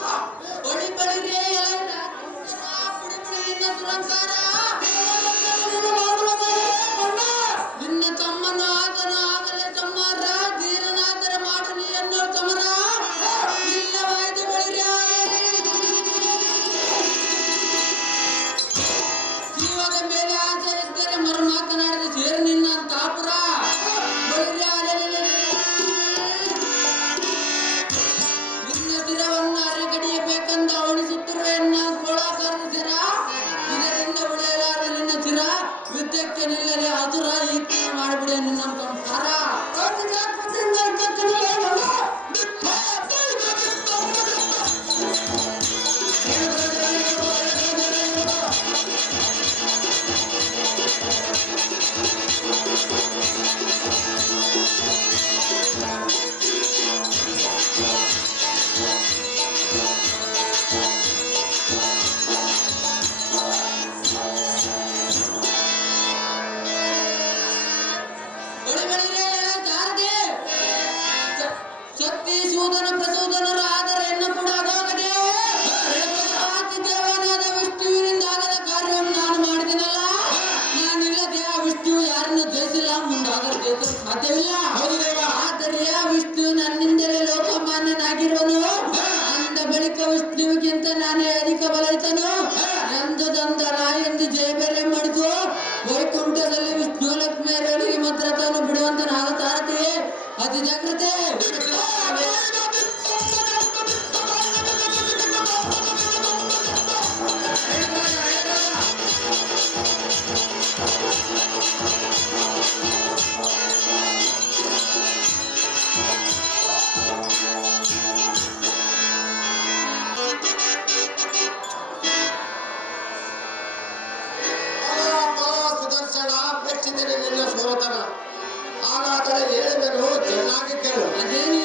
ಬಳಿ ಬಳಿರೇ ಎಲ್ಲ ಪುಡಿ ಪುಡಿ ನಿನ್ನ ದುರಂಕಾರ. ನೀನು ಮಾಡುವುದೇ ಮಣ್ಣ. ನಿನ್ನ ತಮ್ಮನು ಆತನು ಆಗಲೇ ತಮ್ಮರ ಧೀರನಾದರೆ ಮಾಡು ನೀ ಅನ್ನೋ ತಮರ. ಇಲ್ಲವಾಯ್ತು ಬಳಿರೇ ಜೀವದ ಮೇಲೆ ಆಸೆ ಇದ್ದರೆ ಮರು ಮಾತನಾಡಿದ ಸೇರಿ ನಿನ್ನ ತಾಪುರ. ನಿನ್ನ ಶಿರವನ್ನು ಅರೆಗಡಿಯಬೇಕೆಂದು ಅವಣಿಸುತ್ತಿರುವ ಎನ್ನ ಗೋಳಾಕಾರದ ಶಿರ. ಇದರಿಂದ ಉಳಿಯಲಾರ ನಿನ್ನ ಶಿರ ಯುದ್ಧಕ್ಕೆ ನಿಲ್ಲದೆ ಹಸುರ ಈ ಮಾಡಿಬಿಡ ನಿನ್ನ ಸಂಸಾರ. ಅತಿ ಜಾಗೃತಿಯಿಂದ ಇದ್ದಕ್ಕಿರಲೇ ಮಣ್ಣ. ಬಳಿ ಬಳಿರೇ ಜಾರದೆ ಶಕ್ತಿ ಸೂದನ ಪ್ರಸೂದನರು ಆದರೆ ಎನ್ನ ಕೂಡ ಅದಾಗದೆ. ಆತಿ ದೇವನಾದ ವಿಷ್ಣುವಿನಿಂದ ಆಗದ ಕಾರ್ಯವನ್ನು ನಾನು ಮಾಡಿದೆನಲ್ಲ. ನಾನಿಲ್ಲದೆ ಆ ವಿಷ್ಣು ಯಾರನ್ನು ಜಯಿಸಿಲ್ಲ, ಮುಂದಾಗಲು ಜಯಿಸಲು ಸಾಧ್ಯವಿಲ್ಲ. ಆದರೆ ಆ ವಿಷ್ಣು ನನ್ನಿಂದಲೇ ಲೋಕಮಾನ್ಯನಾಗಿರುವನು. ಅಂದ ಬಳಿಕ ವಿಷ್ಣುವಿಗಿಂತ ನಾನೇ ಅಧಿಕ ಬಲೈತನು ಎಂದುದಂದರ ಎಂದು ಜಯಬೇರೆ ಮಾಡಿತು. ವೈಕುಂಠದಲ್ಲಿ ವಿಷ್ಣು ಲಕ್ಷ್ಮಿಯರಿಗೆ ಮಾತ್ರ ತಾನು ಬಿಡುವಂತ ನಾಗತಾರತಿಯೇ ಅತಿ ಜಾಗ್ರತೆ. ಸುದರ್ಶನ ಮೆಚ್ಚಿದರೆ ನಿನ್ನ ಸೋರತನ. ಹಾಗಾದರೆ ಹೇಳಿದನು ಚೆನ್ನಾಗಿ ಕೇಳು. ಅದೇನು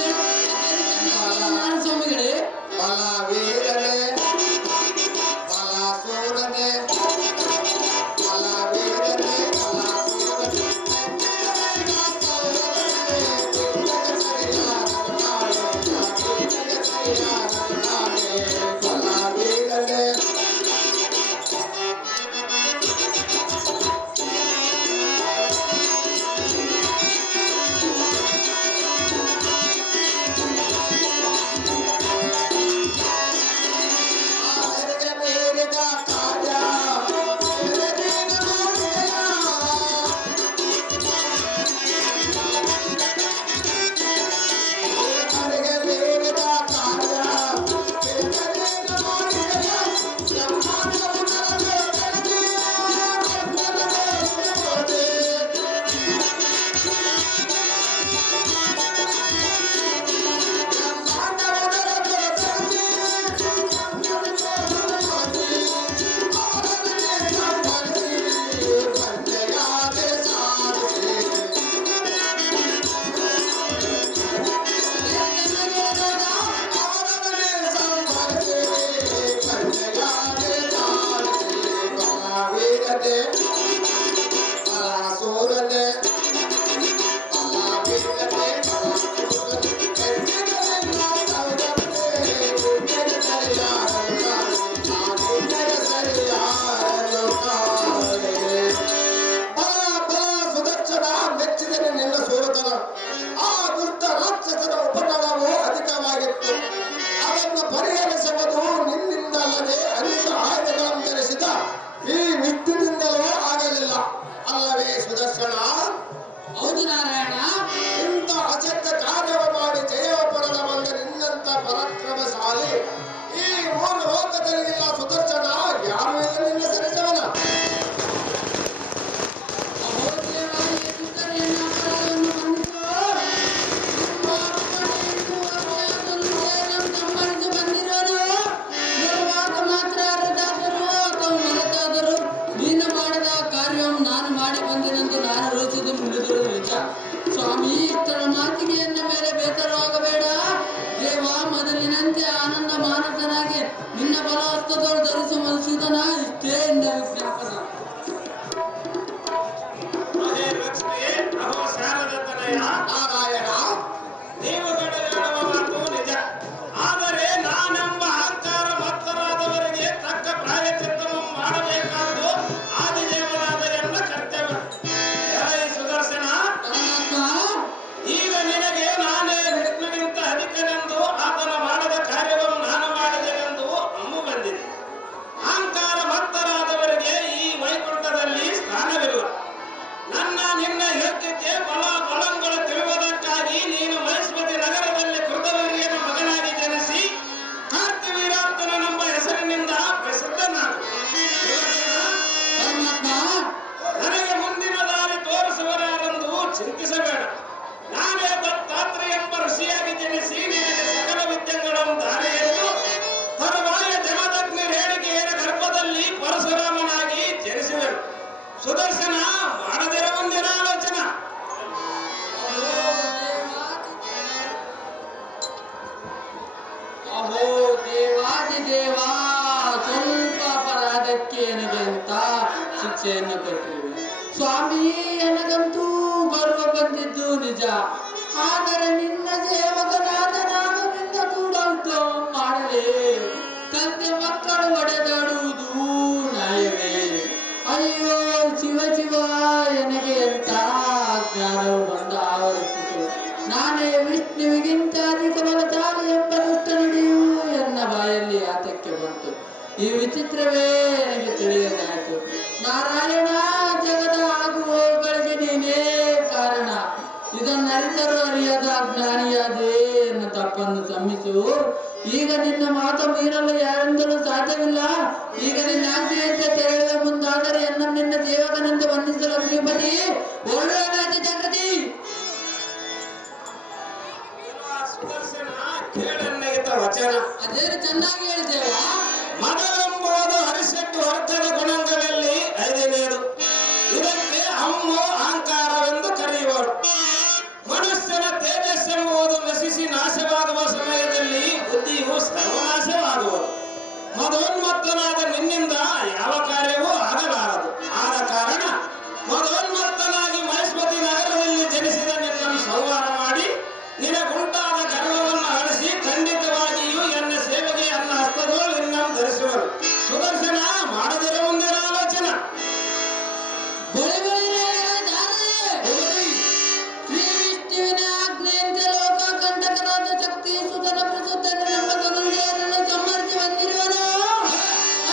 ಸ್ವಾಮಿಗಳೇ? ಬಲ ವೀರನೆ ಬಲ ಸೂರನೆ ಬಲ ವೀರನೆ ಬಲ ಸೂರನೆ ಬಲ ವೀರನೆ ಭಿಕ್ಷೆಯನ್ನು ಕೊಟ್ಟಿರುವೆ. ಸ್ವಾಮಿ, ನನಗಂತೂ ಗರ್ವ ಬಂದಿದ್ದು ನಿಜ. ಆದರೆ ನಿನ್ನ ಸೇವಕನಾದ ನಾನು ನಿನ್ನ ಕೂಡ ಉದ್ಯೋಗ ಮಾಡಲೇ? ತಂದೆ ಮಕ್ಕಳು ಒಡೆದಾಡುವುದು ನ್ಯಾಯವೇ? ಅಯ್ಯೋ ಶಿವ ಶಿವ, ನನಗೆ ಎಂತ ಜ್ಞಾನವು ಬಂದು ಆವರಿಸಿತು. ನಾನೇ ವಿಷ್ಣುವಿಗಿಂತ ಅಧಿಕ ಬಲಶಾಲಿ ಎಂಬ ದುಷ್ಟ ನುಡಿಯು ಎನ್ನ ಬಾಯಲ್ಲಿ ಆತಕ್ಕೆ ಬಂತು. ಈ ವಿಚಿತ್ರವೇ ನನಗೆ ತಿಳಿಯದಾಯಿತು. ನಾರಾಯಣ, ಜಗದ ಆಗುವವುಗಳಿಗೆ ನೀನೇ ಕಾರಣ. ಇದನ್ನರಿತರೂ ಅರಿಯದ ಅಜ್ಞಾನಿಯಾದೇ ಎನ್ನ ತಪ್ಪನ್ನು ಕ್ಷಮಿಸು. ಈಗ ನಿನ್ನ ಮಾತು ಮೀರಲು ಯಾರಿಂದಲೂ ಸಾಧ್ಯವಿಲ್ಲ. ಈಗ ನಿನ್ನ ಆಜ್ಞೆಯಂತೆ ತೆರಳುವ ಮುಂದಾದರೆ ಎನ್ನ ನಿನ್ನ ಸೇವಕನೆಂದು ವಂದಿಸಲು ಶ್ರೀಪತಿ ಒಳ್ಳೆಯದಾಯ್ತು. ಜಾಗೃತಿ ವಚನ ಅದೇನು ಚೆನ್ನಾಗಿ ಹೇಳಿದ್ದೇವ. ಮದವೆಂಬುದು ಹರಿಸೆಟ್ಟು ಅರ್ಥದ ಗುಣಗಳಲ್ಲಿ ಐದನೇದು. ಇದಕ್ಕೆ ಹಮ್ಮು ಅಹಂಕಾರವೆಂದು ಕರೆಯುವರು. ಮನುಷ್ಯನ ತೇಜಸ್ಸೆಂಬುದು ನಶಿಸಿ ನಾಶವಾಗುವ ಸಮಯದಲ್ಲಿ ಬುದ್ಧಿಯು ಸರ್ವನಾಶವಾಗುವುದು. ಮದೋನ್ಮತ್ತನಾದ ನಿನ್ನಿಂದ ಯಾವ ಕಾರ್ಯವೂ ಆಗಲಾರದು. ಆದ ಕಾರಣ ಮದೋನ್ಮತ್ತನಾಗಿ ಮಹೇಶ್ವತಿ ನಗರದಲ್ಲಿ ಜನಿಸಿದ ನಿನ್ನನ್ನು ಸಂಹಾರ ಮಾಡಿ ನಿನಗುಂಟಾದ ಗರ್ವವನ್ನು ಅಳಿಸಿ ಖಂಡಿತವಾಗಿಯೂ ಎನ್ನ ಸೇವೆಗೆ ನನ್ನ ಹಸ್ತದೋಳು ನಿನ್ನನ್ನು ಧರಿಸುವರು. ಸುದರ್ಶನ, ಮಾಡದಿರ ಮುಂದಿನ ಆಲೋಚನ. ಶ್ರೀ ವಿಷ್ಣುವಿನ ಆಜ್ಞೆಯಂತೆ ಲೋಕ ಕಂಟಕರಾದ ಶಕ್ತಿ ಸುತನ ಪ್ರಸುದ್ಧನ ನಮ್ಮ ಗಗನಗಳನ್ನು ಸಂಹರಿಸಿ ಬಂದಿರುವನು.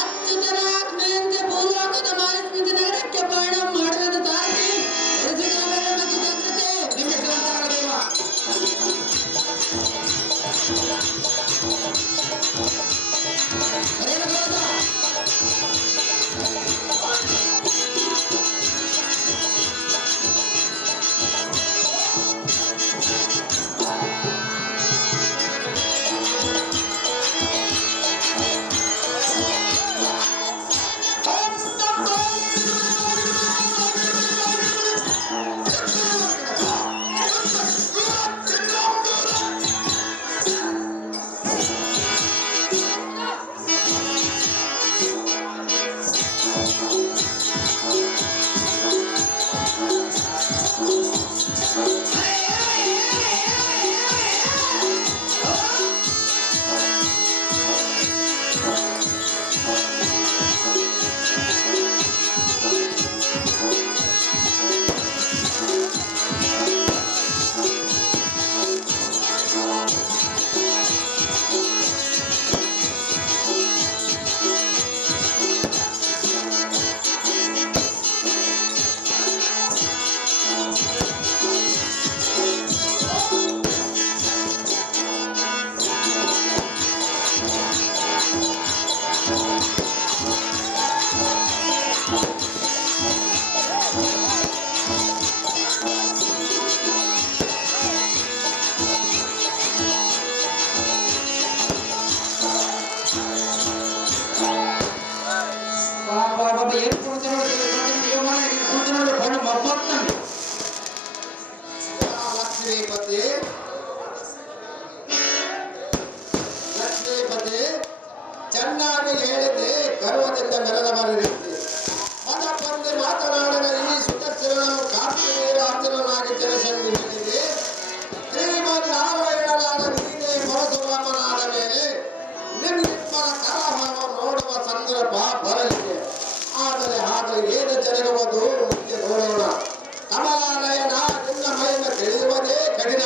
ಅಚ್ಯುತನ ಆಜ್ಞೆಯಂತೆ ಭೂಲೋಕದ ಮಹೇಶ್ವತಿ ನಗರಕ್ಕೆ ಪಯಣ ಮಾಡುವುದು ತಾಯಿ ಲಕ್ಷ್ಮೀಪತಿ ಚೆನ್ನಾಗಿ ಹೇಳಿದ್ದೆ. ಗರ್ವದಿಂದ ಮೆರೆದ ಮರಳಿದ್ದೆ. ಮನ ಬಂದು ಮಾತನಾಡಿದ ಈ ಸುದರ್ಶನನ್ನು ಕಾರ್ತಿವೀರಾರ್ಜುನನಾಗಿ ಜನಸಂಧಿ ಹೇಳಿದೆ. ಶ್ರೀಮನ್ ನಾರಾಯಣನಾದ ನೀನೇ ಪರಶುರಾಮನಾದ ಮೇಲೆ ನಿಮ್ಮಿಬ್ಬರ ಕಲಹವನ್ನು ನೋಡುವ ಸಂದರ್ಭ ಬರಲಿದೆ. ಆದರೆ ಹಾಗೆ ಏನು ಜರುಗುವುದು ಮುಂದೆ ನೋಡೋಣ. ಕಮಲಾಲಯನ ನಿನ್ನ ಮಹಿಮೆ ತಿಳಿಯುವುದೇ ಕಠಿಣ.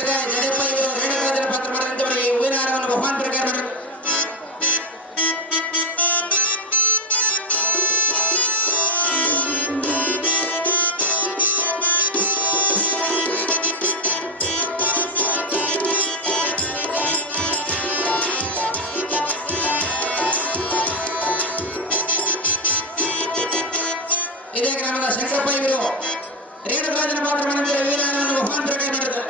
ಬಿರುಗಾಯಿ ಜಡೆಪ್ಪ ಇವರು ರೇಣುಕಾಜನ ಪಾತ್ರ ಮಾಡಿದಂತವರಿಗೆ ಹೂವಿನ ಹಾರವನ್ನು ಬಹುಮಾನ ಪ್ರಕಾರ ಮಾಡಿದ್ರು. ಇದೇ ಗ್ರಾಮದ ಶಂಕರಪ್ಪ ಇವರು ರೇಣುಕಾಜನ ಪಾತ್ರ ಮಾಡಿದಂತೆ ಹೂವಿನ ಹಾರವನ್ನು ಬಹುಮಾನ ಪ್ರಕಾರ ಮಾಡಿದ್ದಾರೆ.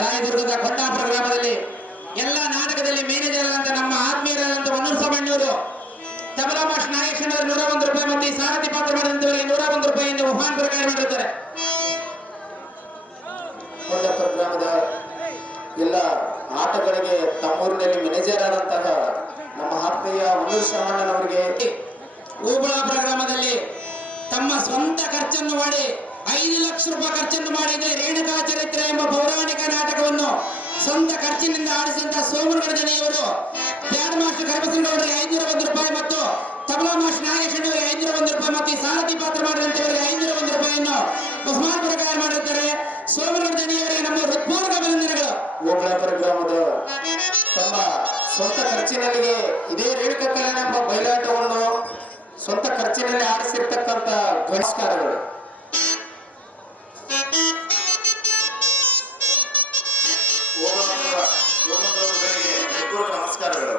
ರಾಯದುರ್ಗದ ಕೊಂಡಾಪುರ ಗ್ರಾಮದಲ್ಲಿ ಎಲ್ಲ ನಾಟಕದಲ್ಲಿ ಮ್ಯಾನೇಜರ್ ಅಂತ ನಮ್ಮ ಆತ್ಮೀಯರಾದಂತ ಹೊನ್ನೂರು ಸಾಮಣ್ಣವರು ತಬಲಾ ಮಾಸ್ಟರ್ ನಾಗೇಶಣ್ಣವರು 101 ರೂಪಾಯಿ ಮತ್ತು ಈ ಸಾರಥಿ ಪಾತ್ರ ಮಾಡಿದಂತವರಿಗೆ 101 ರೂಪಾಯಿಯಿಂದ ಬಹುಮಾನ ಪ್ರಕಾರ ಮಾಡಿರುತ್ತಾರೆ. ಕೊಂಡಾಪುರ ಗ್ರಾಮದ ಎಲ್ಲ ಆಟಗಳಿಗೆ ತಮ್ಮೂರಿನಲ್ಲಿ ಮ್ಯಾನೇಜರ್ ಆದಂತಹ ನಮ್ಮ ಆತ್ಮೀಯ ಹೊನ್ನೂರು ಸಾಮಣ್ಣನವರಿಗೆ ಹೂಬಳಾಪುರ ಗ್ರಾಮದಲ್ಲಿ ತಮ್ಮ ಸ್ವಂತ ಖರ್ಚನ್ನು ಮಾಡಿ 5 ಲಕ್ಷ ರೂಪಾಯಿ ಖರ್ಚನ್ನು ಮಾಡಿದರೆ ರೇಣುಕಾ ಚರಿತ್ರೆ ಎಂಬ ಪೌರಾಣಿಕ ನಾಟಕವನ್ನು ಸ್ವಂತ ಖರ್ಚಿನಿಂದ ಆಡಿಸಿದಂತಹ ಸೋಮನಗೌಡ ದಣಿಯವರು ಬ್ಯಾಂಡ್ ಮಾಸ್ಟರ್ ಕರಬಸನಗೌಡರಿಗೆ 501 ರೂಪಾಯಿ ಮತ್ತು ತಬಲಾ ಮಾಸ್ಟರ್ ನಾಗೇಶಣ್ಣವರಿಗೆ 501 ರೂಪಾಯಿ ಮತ್ತು ಈ ಸಾರಥಿ ಪಾತ್ರ ಮಾಡಿದಂತವರಿಗೆ 501 ರೂಪಾಯಿಯನ್ನು ಬಹುಮಾನ ಪ್ರಕಾರ ಮಾಡಿರುತ್ತಾರೆ. ಸೋಮನಗೌಡ ದಣಿಯವರಿಗೆ ನಮ್ಮ ಹೃತ್ಪೂರ್ವಕ ಅಭಿನಂದನೆಗಳು. ಗೋಪಾಳಪುರ ಗ್ರಾಮದ ತಮ್ಮ ಸ್ವಂತ ಖರ್ಚಿನಲ್ಲಿ ಇದೇ ರೇಣುಕಾ ಕಲ್ಯಾಣ ಎಂಬ ಬಯಲಾಟವನ್ನು ಸ್ವಂತ ಖರ್ಚಿನಲ್ಲಿ ಆಡಿಸಿರ್ತಕ್ಕಂಥ ನಮಸ್ಕಾರಗಳು. ನಮಸ್ಕಾರಗಳು.